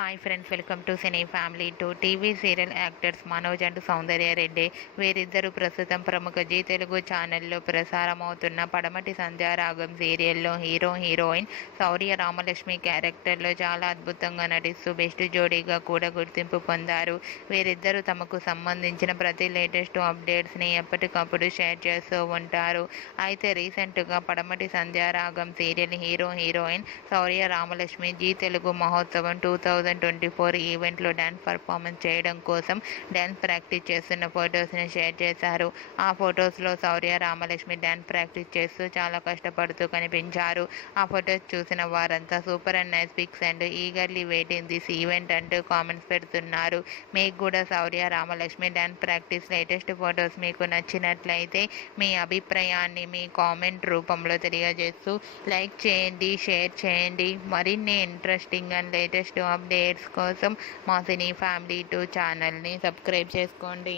Hi friends, welcome to cine family two. TV serial actors Manoj and Soundarya Reddy వీరిద్దరూ ప్రస్తుతం ప్రముఖ G Telugu ఛానల్లో ప్రసారమవుతున్న పడమటి సంధ్యారాగం సీరియల్లో హీరోయిన్ శౌర్య రామలక్ష్మి క్యారెక్టర్లో చాలా అద్భుతంగా నటిస్తూ బెస్ట్ జోడీగా కూడా గుర్తింపు పొందారు. వీరిద్దరూ తమకు సంబంధించిన ప్రతి లేటెస్ట్ అప్డేట్స్ని ఎప్పటికప్పుడు షేర్ చేస్తూ ఉంటారు. అయితే రీసెంట్గా పడమటి సంధ్యారాగం సీరియల్ హీరోయిన్ శౌర్య రామలక్ష్మి జీ తెలుగు మహోత్సవం 2024 ఈవెంట్లో డ్యాన్స్ పర్ఫార్మెన్స్ చేయడం కోసం డ్యాన్స్ ప్రాక్టీస్ చేస్తున్న ఫొటోస్ని షేర్ చేశారు. ఆ ఫొటోస్లో శౌర్య రామలక్ష్మి డ్యాన్స్ ప్రాక్టీస్ చేస్తూ చాలా కష్టపడుతూ కనిపించారు. ఆ ఫొటోస్ చూసిన వారంతా super and nice pics and eagerly waiting this event అంటూ కామెంట్స్ పెడుతున్నారు. మీకు కూడా Shourya Ramalakshmi dance practice latest photos మీకు నచ్చినట్లయితే మీ అభిప్రాయాన్ని మీ కామెంట్ రూపంలో తెలియజేస్తూ లైక్ చేయండి, షేర్ చేయండి. మరిన్ని ఇంట్రెస్టింగ్ అండ్ లేటెస్ట్ అప్డేట్స్ కోసం మా సినీ ఫ్యామిలీ 2 ఛానల్ని సబ్స్క్రైబ్ చేసుకోండి.